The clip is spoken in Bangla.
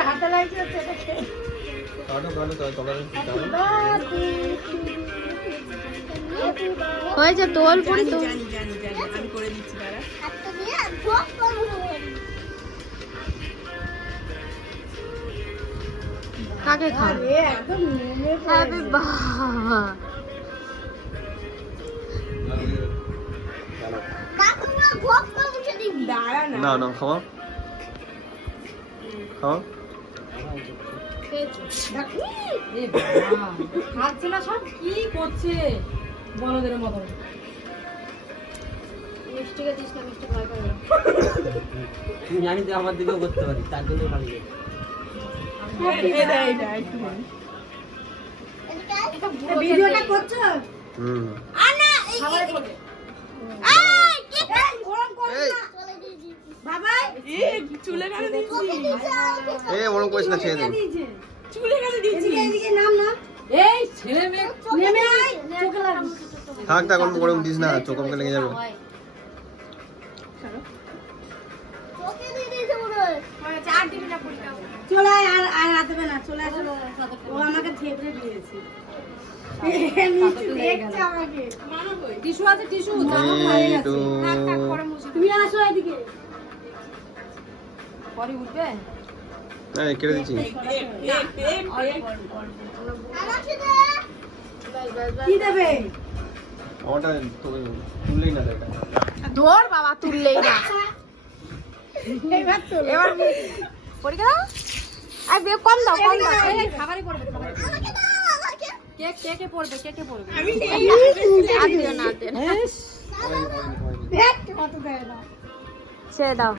হাতে লাগছে হয়েছে তোল পুরি তো জানি আমি করে দিচ্ছি দাঁড়া কাকে খাবে একদম নেমে আরে বাবা দাঁড়া না না না খাওয়া খাওয়া খাচ্ছে না সব কি করছে বলদের মতন মিষ্টি গেছিস না মিষ্টি ভয় করে তুমি জানি যে আমার দিকেও করতে পারি তার জন্য ভালো ভিডিওটা করছো হুম খাবারে করবে বাবা চুলে গালে দিয়েছি এ ওরকম করিস না ছেড়ে দে চুলে গালে দিয়েছি এদিকে নাম না এই ছেলে মেয়ে নেমে আয় চোখে লাগিস থাক থাক ওরকম গরম দিস না চোখ আমাকে লেগে যাবে চলে আয় আর আসবে না চলে আসবে ও আমাকে থেবড়ে দিয়েছে টিস্যু আছে টিস্যু এইটু তুমি আসো এদিকে পরে উঠবে এই কেটে দিচ্ছি কি দেবে আমারটা তোকে তুললেই না দেখা ধর বাবা তুললেই না এবার তো এবার পরীক্ষা দাও আর বে কম দাও খাবারে পড়বে কেক কেকে পড়বে কেকে পড়বে আমি আর দিও না আর দিও না দেখ কত দেয় না ছেড়ে দাও